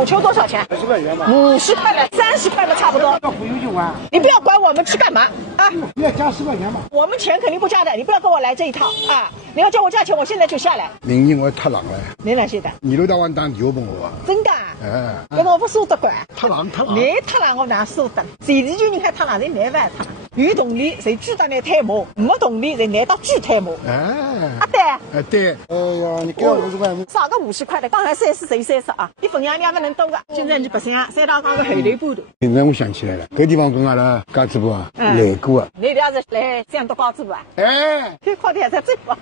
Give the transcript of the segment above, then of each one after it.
虎丘多少钱？20块钱吧。50块的，30块的差不多。要忽悠就完。你不要管我们吃干嘛啊？你要加10块钱吧。我们钱肯定不加的，你不要跟我来这一套啊！你要叫我价钱，我现在就下来。明年我太冷了。你哪些的？你都到我当牛帮我啊？真的？哎，那么我不舍得管。太冷。你太冷我哪舍得？谁地球人看太冷，人难办他。有动力谁知道你太磨，没动力人难道巨太磨？哎，啊对。哎对。哎呀，你给我50块。少个50块的，刚才30谁30啊？你分量不能多个。今朝你白相3道杠个后头半段。现在我想起来了，搿地方跟阿拉家主播来过啊。你这样子来这样多高主播啊？哎，你快点才最好。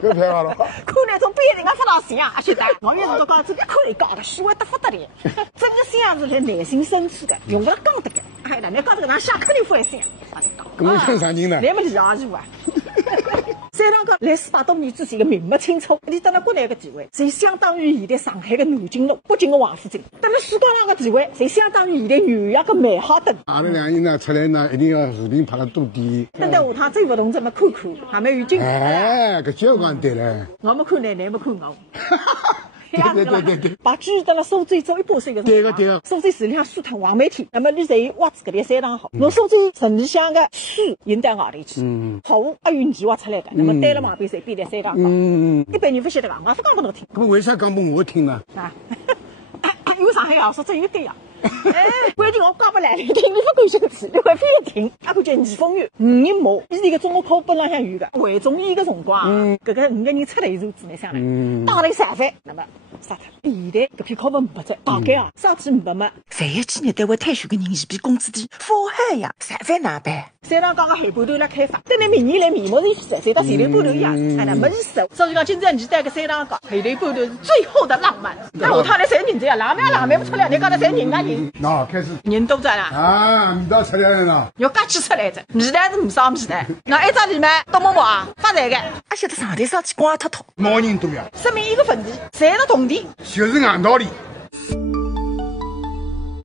搿太好了。看那种别人家发到像啊，现在我也是多高主播，看你高的虚伪得不得了。这个像是来内心深处的，用不了讲的个。哎呀，你讲这个拿下肯定不会像。跟我很上劲的。你们理解是吧？三堂岗来400多年之前的名目清楚，你等到国内个地位，侪相当于现在上海的南京路、北京的王府井。等到世界上个地位，侪相当于现在纽约个曼哈顿。阿拉两人呢出来呢，一定要视频拍得多点。等到下趟再不同志们看看，还没有劲。哎，搿句讲对了。我们看你，你们看我。对。把猪到了苏州走100岁个对个。苏州市里向水塘黄梅天，那么你在挖子搿里3趟好，侬苏州城里向个水引到外头去，好阿有泥挖出来的，那么对了旁边随便来3趟好，一般人不晓得个，我不讲拨侬听。搿为啥讲拨我听呢？啊，因为上海话说真有对呀。哎，规定我讲不来，你听你不感兴趣，你会非要听。啊，看见倪凤玉5人马，以前个中学课本浪向有个会中医个辰光，搿个5个人出头数字来上来，打了3番，那么杀脱。现在搿篇课本没在，大概啊，3期500嘛。万一企业单位退休个人现比工资低，祸害呀，3番哪办？3堂杠个后半段来开发，等你明年来面目是谁到前头半段一样，哎呀没意思。所以讲今朝你带个3堂杠，后头半段是最后的浪漫。那下趟来侪人这样，浪漫不出来，你讲的侪人啊人。那开始人多着啦啊，味道出来了呢，要夹起出来着，味道是唔少味道。那一只里面多么啊，发财个，而且它上头上去光秃秃，毛人多呀，说明一个问题，赚了铜钿，就是硬道理。